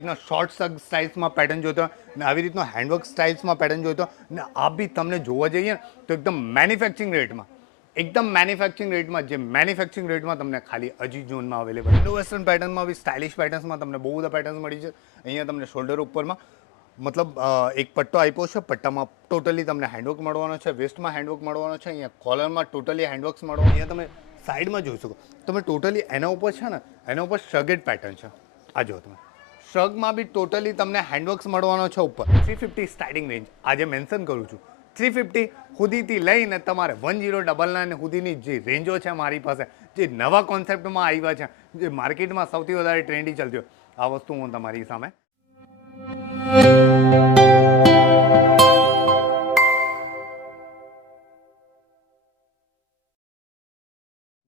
રીતના short સગ સ્ટાઇલ્સમાં pattern જોઈતો હોય ને આવી રીતનો હેન્ડવર્ક સ્ટાઇલ્સમાં પેટર્ન જોઈતો હોય ને આ બી તમને જોવા જઈએ ને તો એકદમ મેન્યુફેક્ચરિંગ રેટમાં જે મેન્યુફેક્ચરિંગ રેટમાં તમને ખાલી અજી ઝોનમાં અવેલેબલ. ઇન્ડો વેસ્ટર્ન પેટર્નમાં બી સ્ટાઇલિશ પેટર્ન્સમાં તમને બહુ બધા પેટર્ન્સ મળી છે. અહીંયા તમને શોલ્ડર ઉપરમાં મતલબ એક પટ્ટો આપ્યો છે. પટ્ટામાં ટોટલી તમને હેન્ડવર્ક મળવાનો છે, વેસ્ટમાં હેન્ડવર્ક મળવાનો છે, અહીંયા કોલરમાં ટોટલી હેન્ડવર્ક્સ મળવાનો. અહીંયા તમે સાઈડમાં જોઈ શકો, તમે ટોટલી એના ઉપર છે ને એના ઉપર શગેડ પેટર્ન છે. આ જો તમે શગમાં બી ટોટલી તમને હેન્ડવર્ક્સ મળવાનો છે ઉપર. 350 સ્ટાર્ટિંગ રેન્જ આજે મેન્શન કરું છું. 350 સુધીથી લઈને તમારે 1099 સુધીની જે રેન્જો છે મારી પાસે, જે નવા કોન્સેપ્ટમાં આવ્યા છે, જે માર્કેટમાં સૌથી વધારે ટ્રેન્ડી ચાલતી હોય, આ વસ્તુ હું તમારી સામે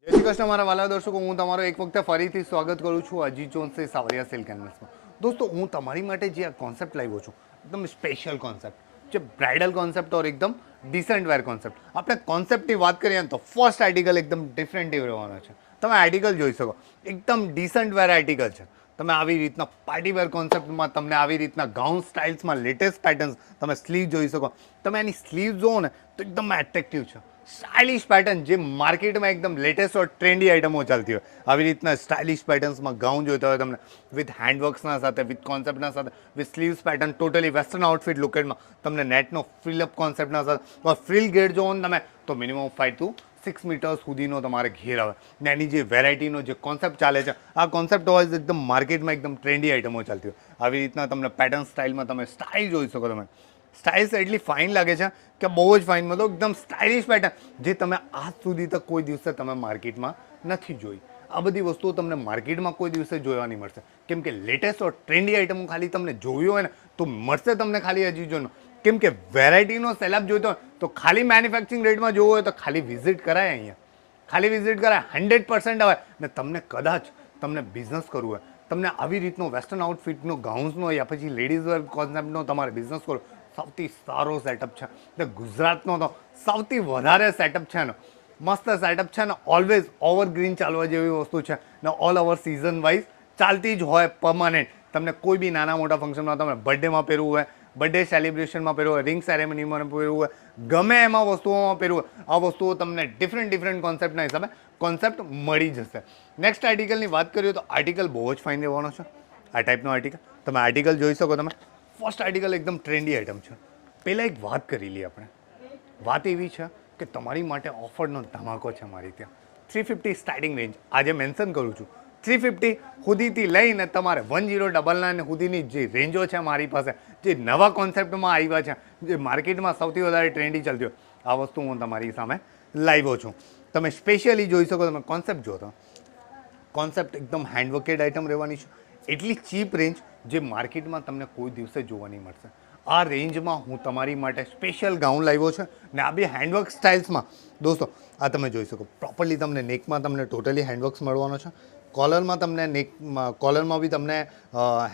જય શ્રી કૃષ્ણ મારા વાલા દર્શકો, હું તમારો એક વખતે ફરીથી સ્વાગત કરું છું અજી ચોન્સે સાવરિયા સિલ્ક કેનવાસમાં. દોસ્તો, હું તમારી માટે જે આ કોન્સેપ્ટ લાવ્યો છું એકદમ સ્પેશિયલ કોન્સેપ્ટ, જે બ્રાઇડલ કોન્સેપ્ટ ઓર એકદમ ડિસેન્ટ વેર કોન્સેપ્ટ. આપણે કોન્સેપ્ટની વાત કરીએ તો ફર્સ્ટ આર્ટિકલ એકદમ ડિફરન્ટિવ રહેવાનો છે. તમે આર્ટિકલ જોઈ શકો, એકદમ ડિસેન્ટ વેર આર્ટિકલ છે. તમે આવી રીતના પાર્ટી વેર કોન્સેપ્ટમાં તમને આવી રીતના ગાઉન સ્ટાઇલ્સમાં લેટેસ્ટ પેટર્ન્સ, તમે સ્લીવ જોઈ શકો. તમે એની સ્લીવ જુઓ ને તો એકદમ એટ્રેક્ટિવ છે, સ્ટાઇલિશ પેટર્ન, જે માર્કેટમાં એકદમ લેટેસ્ટ ઓર ટ્રેન્ડી આઇટમો ચાલતી હોય. આવી રીતના સ્ટાઇલિશ પેટર્ન્સમાં ગાઉન જોઈતા હોય તમને, વિથ હેન્ડવર્ક્સના સાથે, વિથ કોન્સેપ્ટના સાથે, with sleeves pattern, totally western outfit લુકેટમાં તમને નેટનો ફ્રીલ અપ કોન્સેપ્ટના સાથે ફ્રીલ ગેટ જોવો ને તમે તો મિનિમમ 5 to 6 મીટર સુધીનો તમારે ઘેર આવે. ને એની જે વેરાયટીનો જે કોન્સેપ્ટ ચાલે છે, આ કોન્સેપ્ટ વાઇઝ એકદમ માર્કેટમાં એકદમ ટ્રેન્ડી આઇટમો ચાલતી હોય. આવી રીતના તમને પેટર્ન સ્ટાઇલમાં તમે સ્ટાઇલ જોઈ શકો. તમે સ્ટાઇલ્સ એટલી ફાઇન લાગે છે કે બહુ જ ફાઇન, મતલબ એકદમ સ્ટાઇલિશ પેટર્ન, જે તમે આજ સુધી તક કોઈ દિવસે તમે માર્કેટમાં નથી જોઈ. આ બધી વસ્તુઓ તમને માર્કેટમાં કોઈ દિવસે જોવા નહીં મળશે, કેમ કે લેટેસ્ટ ઓર ટ્રેન્ડી આઇટમો ખાલી તમને જોયું હોય ને તો મળશે તમને ખાલી અજી ઝોનમાં. કેમ કે વેરાયટીનો સેલઅપ જોઈતો હોય તો ખાલી મેન્યુફેક્ચરિંગ રેટમાં જોવો હોય તો ખાલી વિઝિટ કરાય. અહીંયા ખાલી વિઝિટ કરાય, 100% આવે. ને તમને કદાચ તમને બિઝનેસ કરવું હોય, તમને આવી રીતનો વેસ્ટર્ન આઉટફિટનો, ગાઉન્સનો યા પછી લેડીઝ વેર કોન્સેપ્ટનો તમારે બિઝનેસ કરો, સૌથી સારો સેટઅપ છે. ને ગુજરાતનો તો સૌથી વધારે સેટઅપ છે ને, મસ્ત સેટઅપ છે ને, ઓલવેઝ ઓવરગ્રીન ચાલવા જેવી વસ્તુ છે ને, ઓલ ઓવર સિઝન વાઇઝ ચાલતી જ હોય પરમાનન્ટ. તમને કોઈ બી નાના મોટા ફંક્શનમાં, તમે બર્થડેમાં પહેરવું હોય, બર્થડે સેલિબ્રેશનમાં પહેરવું હોય, રિંગ સેરેમનીમાં પહેરવું હોય, ગમે એમાં વસ્તુઓમાં પહેરવું હોય, આ વસ્તુઓ તમને ડિફરન્ટ કોન્સેપ્ટના હિસાબે કોન્સેપ્ટ મળી જશે. નેક્સ્ટ આર્ટિકલની વાત કરીએ તો આર્ટિકલ બહુ જ ફાઇન રહેવાનો છે. આ ટાઈપનો આર્ટિકલ તમે આર્ટિકલ જોઈ શકો. તમે ફર્સ્ટ આર્ટિકલ એકદમ ટ્રેન્ડી આઇટમ છે. પહેલાં એક વાત કરી લઈએ આપણે. વાત એવી છે કે તમારી માટે ઓફરનો ધમાકો છે મારી ત્યાં. 350 સ્ટાર્ટિંગ રેન્જ આજે મેન્શન કરું છું. 350 સુધીથી લઈને તમારે 1099 સુધીની જે રેન્જો છે મારી પાસે, જે નવા કોન્સેપ્ટમાં આવ્યા છે, જે માર્કેટમાં સૌથી વધારે ટ્રેન્ડી ચાલતી હોય, આ વસ્તુ હું તમારી સામે લાવ્યો છું. તમે સ્પેશિયલી જોઈ શકો. તમે કોન્સેપ્ટ જો તો કોન્સેપ્ટ એકદમ હેન્ડવર્કેડ આઇટમ રહેવાની છે. એટલી ચીપ રેન્જ જે માર્કેટમાં તમને કોઈ દિવસે જોવા નહીં મળશે. આ રેન્જમાં હું તમારી માટે સ્પેશિયલ ગાઉન લાવ્યો છે ને આ બી હેન્ડવર્ક સ્ટાઇલ્સમાં. દોસ્તો, આ તમે જોઈ શકો, પ્રોપરલી તમને નેકમાં તમને ટોટલી હેન્ડવર્ક્સ મળવાનો છે. કોલરમાં તમને કોલરમાં બી તમને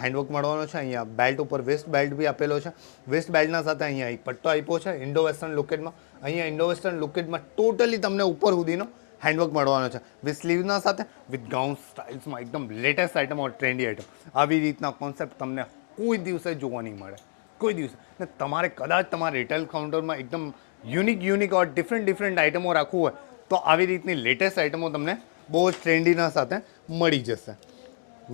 હેન્ડવર્ક મળવાનો છે. અહીંયા બેલ્ટ ઉપર વેસ્ટ બેલ્ટ બી આપેલો છે. વેસ્ટ બેલ્ટના સાથે અહીંયા એક પટ્ટો આપ્યો છે ઇન્ડો વેસ્ટર્ન લુકેટમાં. અહીંયા ઇન્ડો વેસ્ટર્ન લુકેટમાં ટોટલી તમને ઉપર સુધીનો હેન્ડવર્ક મળવાનો છે, વિથ સ્લીવના સાથે, વિથ ગાઉન સ્ટાઇલ્સમાં એકદમ લેટેસ્ટ આઇટમ ઓર ટ્રેન્ડી આઇટમ. આવી રીતના કોન્સેપ્ટ તમને કોઈ દિવસે જોવા નહીં મળે, કોઈ દિવસે. ને તમારે કદાચ તમારા રિટેલ કાઉન્ટરમાં એકદમ યુનિક ઓર ડિફરન્ટ આઇટમો રાખવું હોય તો આવી રીતની લેટેસ્ટ આઇટમો તમને બહુ જ ટ્રેન્ડીના સાથે મળી જશે.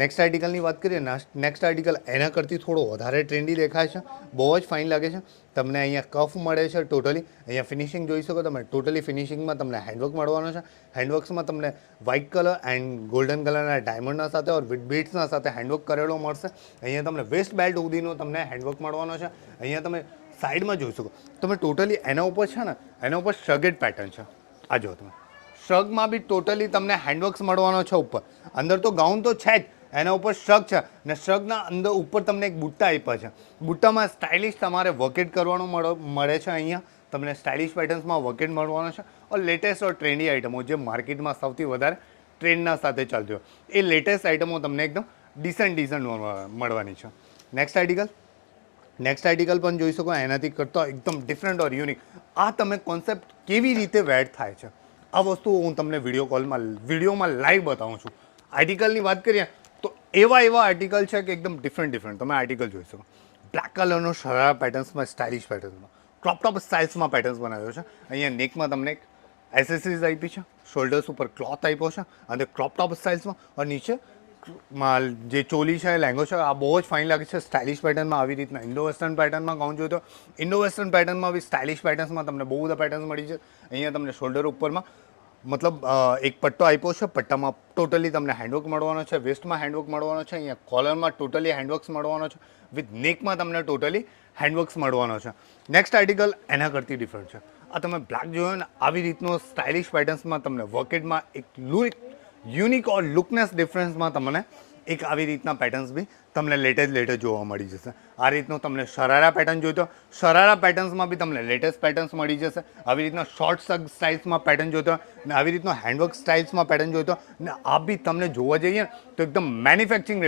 નેક્સ્ટ આર્ટિકલની વાત કરીએ. નેક્સ્ટ આર્ટિકલ એના કરતી થોડો વધારે ટ્રેન્ડી દેખાય છે, બહુ જ ફાઇન લાગે છે. તમને અહીંયા કફ મળે છે ટોટલી. અહીંયા ફિનિશિંગ જોઈ શકો તમે. ટોટલી ફિનિશિંગમાં તમને હેન્ડવર્ક મળવાનો છે. હેન્ડવર્ક્સમાં તમને વ્હાઇટ કલર એન્ડ ગોલ્ડન કલરના ડાયમંડના સાથે ઓર વિથ બીડ્સના સાથે હેન્ડવર્ક કરેલો મળશે. અહીંયા તમને વેસ્ટ બેલ્ટ સુધીનો તમને હેન્ડવર્ક મળવાનો છે. અહીંયા તમે સાઈડમાં જોઈ શકો. તમે ટોટલી એના ઉપર છે ને, એના ઉપર શગેડ પેટર્ન છે. આ જો તમે શગમાં બી ટોટલી તમને હેન્ડવર્ક્સ મળવાનો છે ઉપર. અંદર તો ગાઉન તો છે જ, એના ઉપર શગ છે ને શગના અંદર ઉપર તમને એક બુટ્ટા આપ્યા છે. બુટ્ટામાં સ્ટાઇલિશ તમારે વર્કેટ કરવાનું મળે છે. અહીંયા તમને સ્ટાઇલિશ પેટર્ન્સમાં વર્કેટ મળવાનો છે. ઓર લેટેસ્ટ ઓર ટ્રેન્ડી આઇટમો, જે માર્કેટમાં સૌથી વધારે ટ્રેન્ડના સાથે ચાલતી હોય, એ લેટેસ્ટ આઇટમો તમને એકદમ ડિસન્ટ મળવાની છે. નેક્સ્ટ આર્ટિકલ પણ જોઈ શકો. એનાથી કરતો એકદમ ડિફરન્ટ ઓર યુનિક. આ તમે કોન્સેપ્ટ કેવી રીતે વેડ થાય છે, આ વસ્તુ હું તમને વિડીયોમાં લાઈવ બતાવું છું. આર્ટિકલની વાત કરીએ તો એવા આર્ટિકલ છે કે એકદમ ડિફરન્ટ તમે આર્ટિકલ જોઈ શકો. બ્લેક કલરનો શરારા પેટર્ન્સમાં, સ્ટાઇલિશ પેટર્ન્સમાં, ક્રોપ ટોપ સ્ટાઇલ્સમાં પેટર્ન્સ બનાવ્યો છે. અહીંયા નેકમાં તમને એક એસેસરીઝ આપી છે, શોલ્ડર્સ ઉપર ક્લોથ આપ્યો છે અને ક્રોપ ટોપ સ્ટાઇલ્સમાં, અને નીચે જે ચોલી છે, લેંગો છે, આ બહુ જ ફાઇન લાગે છે. સ્ટાઇલિશ પેટર્નમાં આવી રીતના ઇન્ડો વેસ્ટર્ન પેટર્નમાં ગાઉન જોયું તો ઇન્ડો વેસ્ટર્ન પેટર્નમાં બી સ્ટાઇલિશ પેટર્ન્સમાં તમને બહુ બધા પેટર્ન્સ મળી છે. અહીંયા તમને શોલ્ડર ઉપરમાં મતલબ એક પટ્ટો આપ્યો છે. પટ્ટામાં ટોટલી તમને હેન્ડવર્ક મળવાનો છે, વેસ્ટમાં હેન્ડવર્ક મળવાનો છે, અહીંયા કોલરમાં ટોટલી હેન્ડવર્ક્સ મળવાનો છે, વિથ નેકમાં તમને ટોટલી હેન્ડવર્ક્સ મળવાનો છે. નેક્સ્ટ આર્ટિકલ એના કરતી ડિફરન્ટ છે. આ તમે બ્લેક જોયો ને, આવી રીતનો સ્ટાઇલિશ પેટર્ન્સમાં તમને વર્કેટમાં એક યુનિક ઓર લુકનેસ ડિફરન્સમાં તમને એક આવી રીતના પેટર્ન્સ બી તમને લેટેસ્ટ જોવા મળી જશે. આ રીતનું તમને શરારા પેટર્ન જોઈ તો શરારા પેટર્ન્સમાં બી તમને લેટેસ્ટ પેટર્ન્સ મળી જશે. આવી રીતના શોર્ટ સગ સ્ટાઇલ્સમાં પેટર્ન જોઈતો ને આવી રીતનો હેન્ડવર્ક સ્ટાઇલ્સમાં પેટર્ન જોઈતો ને આ બી તમને જોવા જઈએ ને તો એકદમ મેન્યુફેક્ચરિંગ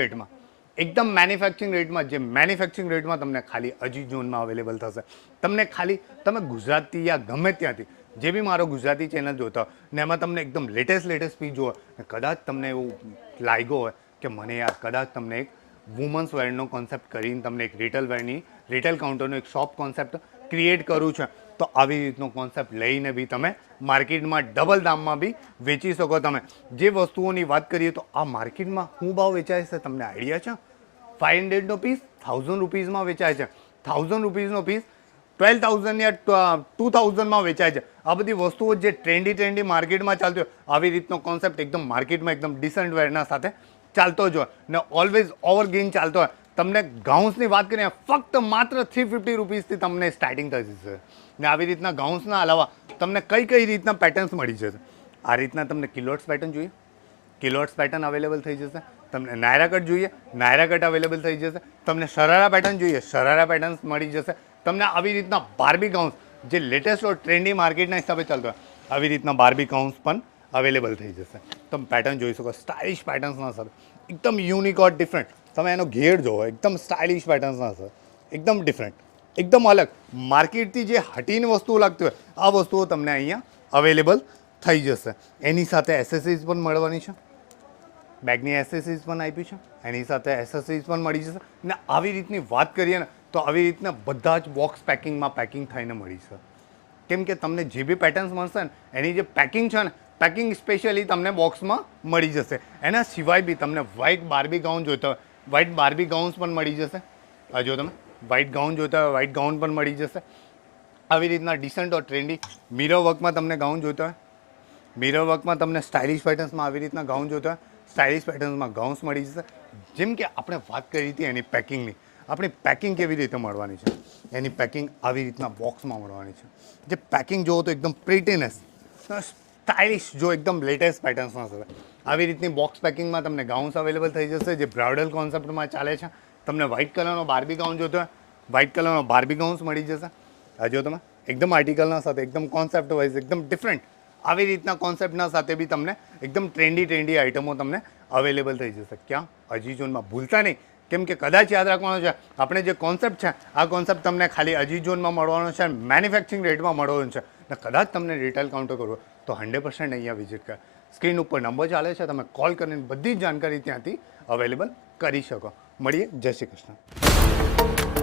રેટમાં જે મેન્યુફેક્ચરિંગ રેટમાં તમને ખાલી અજીત ઝોનમાં અવેલેબલ થશે. તમને ખાલી તમે ગુજરાતી યા ગમે ત્યાંથી જે બી મારો ગુજરાતી ચેનલ જોતા હોય ને એમાં તમને એકદમ લેટેસ્ટ પીસ જોવો ને કદાચ તમને એવું લાગ્યો હોય કે મને યાર કદાચ તમને એક વુમન્સ વેરનો કોન્સેપ્ટ કરીને તમને એક રિટેલ કાઉન્ટરનો એક શોપ કોન્સેપ્ટ ક્રિએટ કરું છે, તો આવી રીતનો કોન્સેપ્ટ લઈને બી તમે માર્કેટમાં ડબલ દામમાં બી વેચી શકો. તમે જે વસ્તુઓની વાત કરીએ તો આ માર્કેટમાં શું ભાવ વેચાય છે તમને આઈડિયા છે? 500નો પીસ 1000 રૂપીઝમાં વેચાય છે. 1000 રૂપીઝનો પીસ 12,000 યા 2000માં વેચાય છે. આ બધી વસ્તુઓ જે ટ્રેન્ડી માર્કેટમાં ચાલતી હોય આવી રીતનો કોન્સેપ્ટ એકદમ માર્કેટમાં એકદમ ડિસન્ટ વેરના સાથે ચાલતો જ હોય ને ઓલવેઝ ઓવર ગેઇન ચાલતો હોય. તમને ગાઉન્સની વાત કરીએ ફક્ત માત્ર 350 રૂપીસથી તમને સ્ટાર્ટિંગ થઈ જશે ને આવી રીતના ગાઉન્સના અલાવા તમને કઈ રીતના પેટર્ન્સ મળી જશે. આ રીતના તમને કિલોટ્સ પેટર્ન જોઈએ, કિલોટ્સ પેટર્ન અવેલેબલ થઈ જશે. તમને નાયરા કટ જોઈએ, નાયરા કટ અવેલેબલ થઈ જશે. તમને શરારા પેટર્ન જોઈએ, શરારા પેટર્ન્સ મળી જશે. તમને આવી રીતના બાર્બી ગાઉન્સ જે લેટેસ્ટ ઓર ટ્રેન્ડી માર્કેટના હિસાબે ચાલતો હોય આવી રીતના બાર્બી ગાઉન્સ પણ અવેલેબલ થઈ જશે. તમે પેટર્ન જોઈ શકો સ્ટાઇલિશ પેટર્ન્સના સાથે એકદમ યુનિક ઓર ડિફરન્ટ. તમે એનો ઘેર જોવો એકદમ સ્ટાઇલિશ પેટર્ન્સના સાથે એકદમ ડિફરન્ટ, એકદમ અલગ માર્કેટથી જે હટીને વસ્તુઓ લાગતી હોય આ વસ્તુઓ તમને અહીંયા અવેલેબલ થઈ જશે. એની સાથે એસેસરીઝ પણ મળવાની છે, બેગની એસેસરીઝ પણ આપી છે, એની સાથે એસેસરીઝ પણ મળી જશે. ને આવી રીતની વાત કરીએ ને તો આવી રીતના બધા જ બોક્સ પેકિંગ થઈને મળી છે. કેમ કે તમને જે બી પેટર્ન્સ મળશે ને એની જે પેકિંગ છે ને પેકિંગ સ્પેશિયલી તમને બોક્સમાં મળી જશે. એના સિવાય બી તમને વ્હાઇટ બાર્બી ગાઉન જોઈતા હોય વ્હાઇટ બાર્બી ગાઉન્સ પણ મળી જશે. જો તમે વ્હાઇટ ગાઉન જોઈતા હોય વ્હાઇટ ગાઉન પણ મળી જશે. આવી રીતના ડિસન્ટ ઓર ટ્રેન્ડી મિરર વર્કમાં તમને ગાઉન જોઈતા હોય, મિરર વર્કમાં તમને સ્ટાઇલિશ પેટર્ન્સમાં આવી રીતના ગાઉન જોઈતા હોય સ્ટાઇલિશ પેટર્ન્સમાં ગાઉન્સ મળી જશે. જેમ કે આપણે વાત કરી હતી એની પેકિંગની, આપણી પેકિંગ કેવી રીતે મળવાની છે, એની પેકિંગ આવી રીતના બોક્સમાં મળવાની છે. જે પેકિંગ જોવો તો એકદમ પ્રિટીનેસ સ્ટાઇલિશ જો એકદમ લેટેસ્ટ પેટર્ન્સમાં હશે. આવી રીતની બોક્સ પેકિંગમાં તમને ગાઉન્સ અવેલેબલ થઈ જશે જે બ્રાઇડલ કોન્સેપ્ટમાં ચાલે છે. તમને વ્હાઇટ કલરનો બાર્બી ગાઉન જોતો હોય વ્હાઇટ કલરનો બાર્બી ગાઉન્સ મળી જશે. આ જો તમે એકદમ આર્ટિકલના સાથે એકદમ કોન્સેપ્ટ વાઇઝ એકદમ ડિફરન્ટ આવી રીતના કોન્સેપ્ટના સાથે બી તમને એકદમ ટ્રેન્ડી આઇટમો તમને અવેલેબલ થઈ જશે. ક્યાં? અજીત ઝોનમાં. ભૂલતા નહીં, કેમ કે કદાચ યાદ રાખવાનો છે આપણે જે કોન્સેપ્ટ છે આ કોન્સેપ્ટ તમને ખાલી અજીત ઝોનમાં મળવાનો છે અને મેન્યુફેક્ચરિંગ રેટમાં મળવાનો છે. ને કદાચ તમને રિટેલ કાઉન્ટર કરવો તો 100% અહીંયા વિઝિટ કરે. સ્ક્રીન ઉપર નંબર ચાલે છે, તમે કોલ કરીને બધી જ જાણકારી ત્યાંથી અવેલેબલ કરી શકો. મળીએ. જય શ્રી કૃષ્ણ.